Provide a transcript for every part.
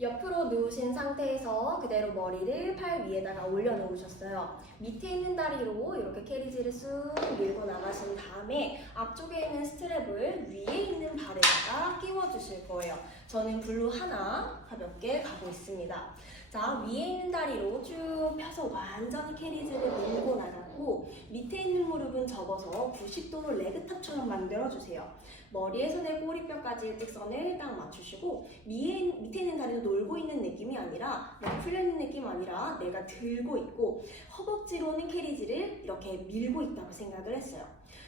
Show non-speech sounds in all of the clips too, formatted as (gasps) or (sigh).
옆으로 누우신 상태에서 그대로 머리를 팔 위에다가 올려놓으셨어요. 밑에 있는 다리로 이렇게 캐리지를 쑥 밀고 나가신 다음에 앞쪽에 있는 스트랩을 위에 있는 발에다가 끼워주실 거예요. 저는 블루 하나 가볍게 가고 있습니다. 자, 위에 있는 다리로 쭉 펴서 완전히 캐리지를 밀고 나갔고 밑에 있는 무릎은 접어서 90도로 레그탑처럼 만들어주세요. 머리에서 내 꼬리뼈까지의 직선을 딱 맞추시고 위에, 밑에 있는 다리도 놀고 있는 느낌이 아니라 풀려있는 느낌 아니라 내가 들고 있고 허벅지로는 캐리지를 이렇게 밀고 있다고 생각을 했어요.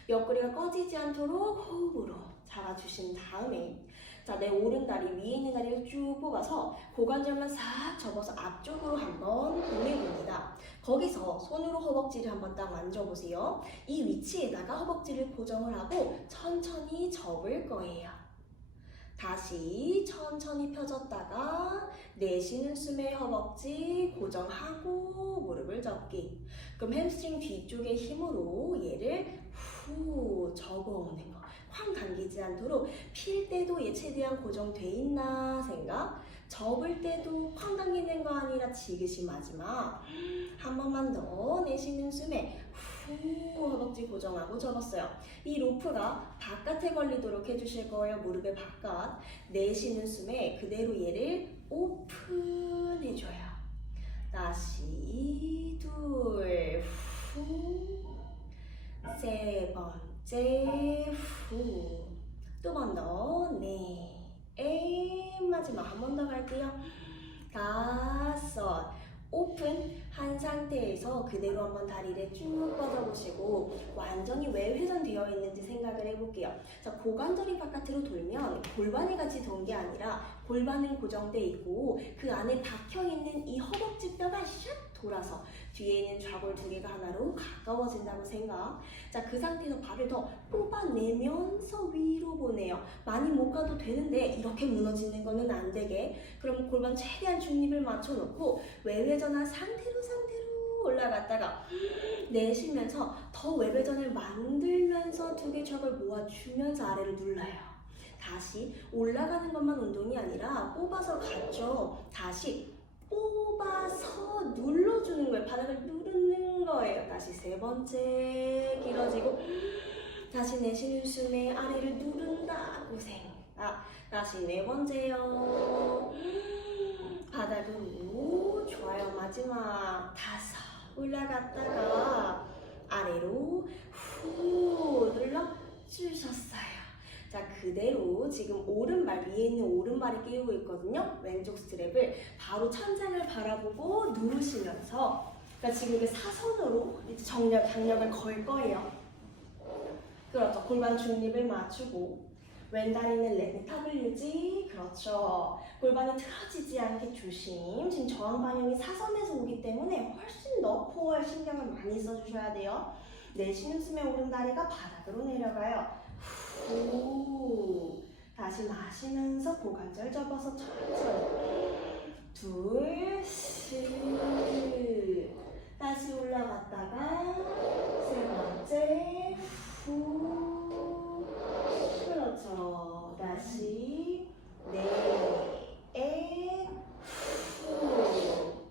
옆구리가 꺼지지 않도록 호흡으로 잡아주신 다음에 자, 내 오른 다리 위에 있는 다리를 쭉 뽑아서 고관절만 싹 접어서 앞쪽으로 한번 올려봅니다. 거기서 손으로 허벅지를 한번 딱 만져보세요. 이 위치에다가 허벅지를 고정을 하고 천천히 접을 거예요. 다시 천천히 펴졌다가 내쉬는 숨에 허벅지 고정하고 무릎을 접기. 그럼 햄스트링 뒤쪽의 힘으로 얘를 후 접어오는 거. 확 당기지 않도록 필 때도 얘 최대한 고정돼 있나 생각. 접을 때도 쾅 당기는 거 아니라 지그시 마지막 한 번만 더 내쉬는 숨에 후 허벅지 고정하고 접었어요. 이 로프가 바깥에 걸리도록 해주실 거예요. 무릎의 바깥. 내쉬는 숨에 그대로 얘를 오픈해줘요. 다시 둘, 후, 세 번째, 후, 두 번 더, 네, 에 마지막 갈게요. 다섯, 오픈 한 상태에서 그대로 한번 다리를 쭉 뻗어보시고 완전히 외회전되어 있는지 생각을 해볼게요. 자, 고관절이 바깥으로 돌면 골반이 같이 돈 게 아니라 골반은 고정돼 있고 그 안에 박혀 있는 이 허벅지 뼈가 샥 돌아서 뒤에 있는 좌골 두 개가 하나로 가까워진다고 생각. 자, 그 상태에서 발을 더 뽑아내면서 위로 보내요. 많이 못 가도 되는데 이렇게 무너지는 거는 안 되게. 그럼 골반 최대한 중립을 맞춰놓고 외회전한 상태로 상태로 올라갔다가 (gasps) 내쉬면서 더 외회전을 만들면서 두개 척을 모아주면서 아래를 눌러요. 다시 올라가는 것만 운동이 아니라 뽑아서 갔죠. 다시 뽑아서 눌러주는 거예요. 바닥을 누르는 거예요. 다시 세 번째 길어지고 다시 내쉬는 숨에 아래를 누른다고 생각. 다시 네 번째요. 바닥으로 좋아요. 마지막 다섯 올라갔다가 아래로 후 눌러 주셨어요. 자 그대로 지금 오른발 위에 있는 오른발이 끼우고 있거든요. 왼쪽 스트랩을 바로 천장을 바라보고 누우시면서 그러니까 지금 이게 사선으로 이제 정력 강력을 걸 거예요. 그렇죠. 골반 중립을 맞추고 왼다리는 레그탑을 유지. 그렇죠. 골반이 틀어지지 않게 조심. 지금 저항 방향이 사선에서 오기 때문에 훨씬 더 코어에 신경을 많이 써주셔야 돼요. 내쉬는 숨에 오른 다리가 바닥으로 내려가요. 후. 다시 마시면서 고관절 접어서 천천히. 둘, 셋. 다시 올라갔다가 세 번째. 후. 그렇죠. 다시 네, 에, 후.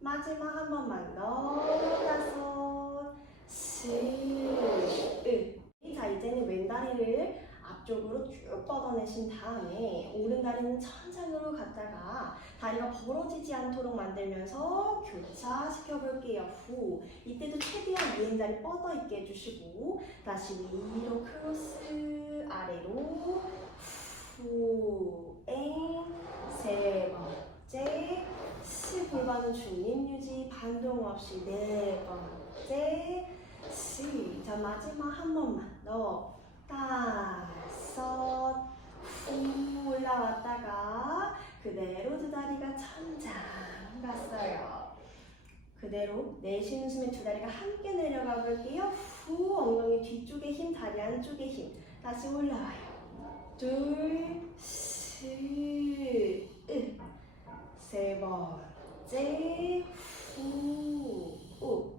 마지막 한 번만 더. 다섯, 칠. 자, 이제는 왼다리를 쭉 뻗어내신 다음에 오른 다리는 천장으로 갔다가 다리가 벌어지지 않도록 만들면서 교차시켜 볼게요. 후. 이때도 최대한 왼다리 뻗어 있게 해주시고 다시 위로 크로스 아래로 후. 엥. 세 번째. 시 골반은 중립 유지 반동 없이 네 번째. 시. 자 마지막 한 번만 더. 다섯. 후 올라왔다가 그대로 두 다리가 천장 갔어요. 그대로 내쉬는 두 다리가 함께 내려가 볼게요. 후 엉덩이 뒤쪽에 힘, 다리 안쪽에 힘. 다시 올라와요. 둘, 셋, 으. 세 번째, 후, 우.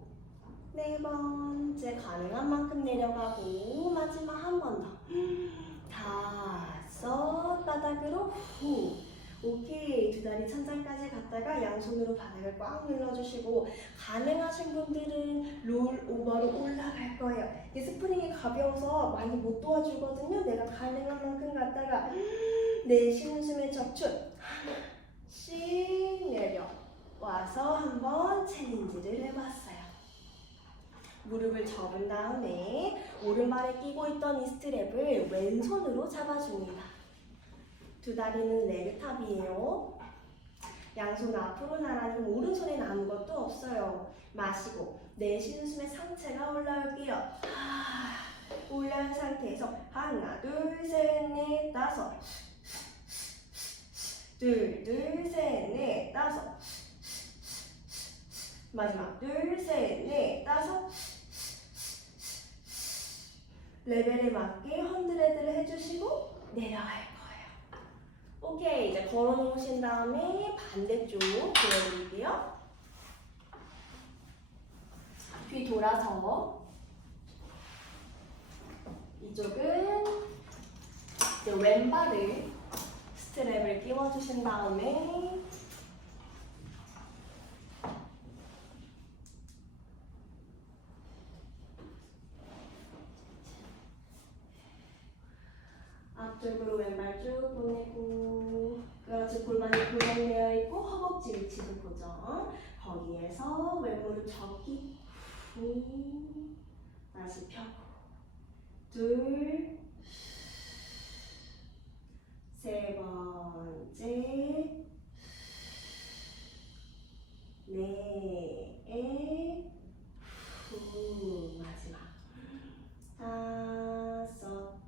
네 번째 가능한 만큼 내려가고 마지막 한 번 더. (gasps) 다섯 바닥으로 후. 오케이 두 다리 천장까지 갔다가 양손으로 바닥을 꽉 눌러주시고 가능하신 분들은 롤 오버로 올라갈 거예요. 이 스프링이 가벼워서 많이 못 도와주거든요. 내가 가능한 만큼 갔다가 내쉬는 숨에 적출 하나씩 내려 와서 한번 챌린지를 해봤어요. 무릎을 접은 다음에 오른발에 끼고 있던 이 스트랩을 왼손으로 잡아줍니다. 두 다리는 레그탑이에요. 양손 앞으로 나란히 오른손에는 아무것도 없어요. 마시고 내쉬는 숨에 상체가 올라올게요. 하, 올라온 상태에서 하나, 둘, 셋, 넷, 다섯. 둘, 둘, 셋, 넷, 다섯. 마지막 둘, 셋, 넷, 다섯. 레벨에 맞게 헌드레드를 해주시고 내려갈 거예요. 오케이, 이제 걸어 놓으신 다음에 반대쪽 보여드릴게요. 뒤 돌아서 이쪽은 이제 왼발을 스트랩을 끼워주신 다음에 앞쪽으로 왼발 쭉 보내고 그렇지 골반이 고정되어 있고 허벅지 위치도 고정 거기에서 왼무릎 접기 후 다시 펴고 둘 세 번째 넷후 마지막. 다섯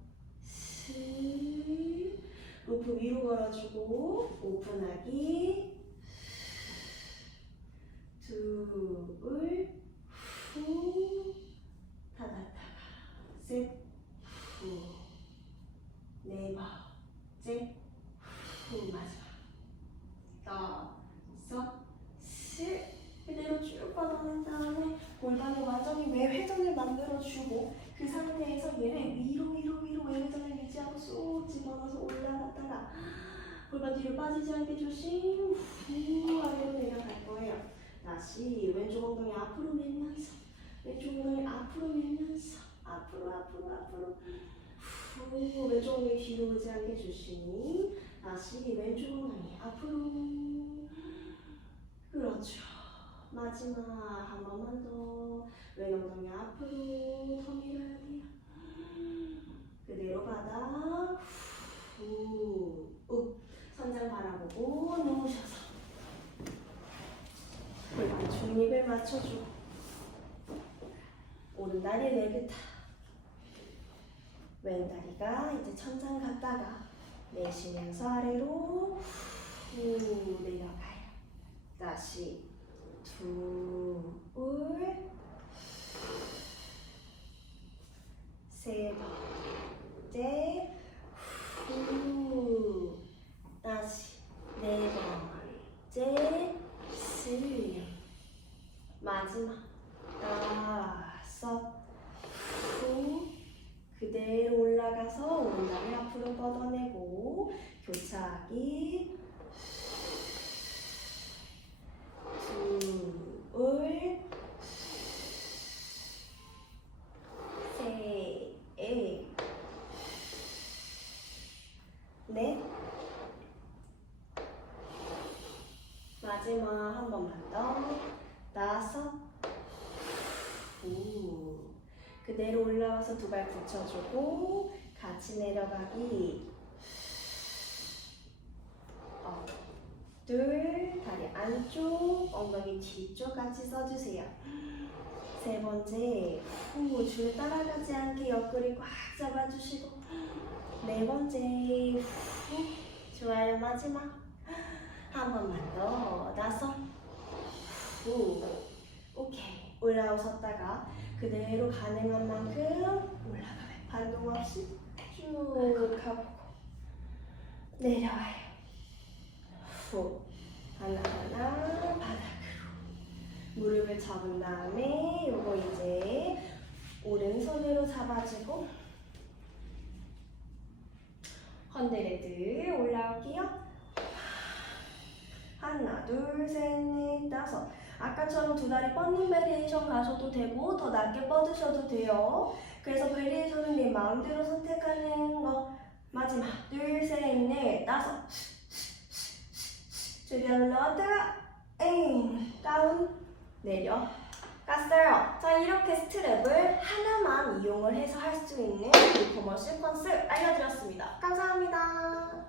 스 로프 위로 걸어주고 오픈하기 둘 후, 타다타가, 셋, 후, 네 번째, 후, 마지막, 다섯, 셋, 그대로 쭉 뻗어낸 다음에 골반을 완전히 외회전을 만들어주고 그 상태에서 얘를 위로 위로 위로 외회전을 유지하고 쏙 집어넣어서 올라갔다가 골반 뒤로 빠지지 않게 조심 후 아래로 내려갈 거예요. 다시 왼쪽 엉덩이 앞으로 밀면서 왼쪽 엉덩이 앞으로 밀면서 앞으로 앞으로 앞으로 후 왼쪽 엉덩이 조심히 다시 왼쪽 엉덩이 앞으로 그렇죠. 마지막 한 번만 더 왼 엉덩이 앞으로 더 밀어야 돼요 그대로 바닥 후 우. 선장 바라보고 누우셔서 골반 중립을 맞춰주고 오른다리 레그타 왼다리가 이제 천장 갔다가 내쉬면서 아래로 후 내려가요. 다시 둘 세 번째 후 다시 네 번째 슬 마지막 다섯 후 그대로 올라가서 오른다리 앞으로 뻗어내고 교차하기 둘 셋, 넷, 마지막 한 번만 더, 다섯, 후. 그대로 올라와서 두 발 붙여주고 같이 내려가기. 업, 둘, 다리 안쪽, 엉덩이 뒤쪽 같이 써주세요. 세 번째, 후, 줄 따라가지 않게 옆구리 꽉 잡아주시고. 네 번째, 후, 좋아요. 마지막. 한 번만 더, 다섯, 후, 오케이. 올라오셨다가 그대로 가능한 만큼 올라가요. 반동 없이 쭉 가보고 내려와요. 후, 하나하나 바닥으로. 무릎을 접은 다음에 요거 이제 오른손으로 잡아주고 헌드레드 올라올게요. 하나, 둘, 셋, 넷, 다섯. 아까처럼 두 다리 뻗는 베리에이션 가셔도 되고 더 낮게 뻗으셔도 돼요. 그래서 베리에이션은 내 마음대로 선택하는 거. 마지막 둘, 셋, 넷, 다섯. 주변 올라왔다가 엥 다운 내려 갔어요. 자 이렇게 스트랩을 하나만 이용을 해서 할 수 있는 리포머 시퀀스 알려드렸습니다. 감사합니다.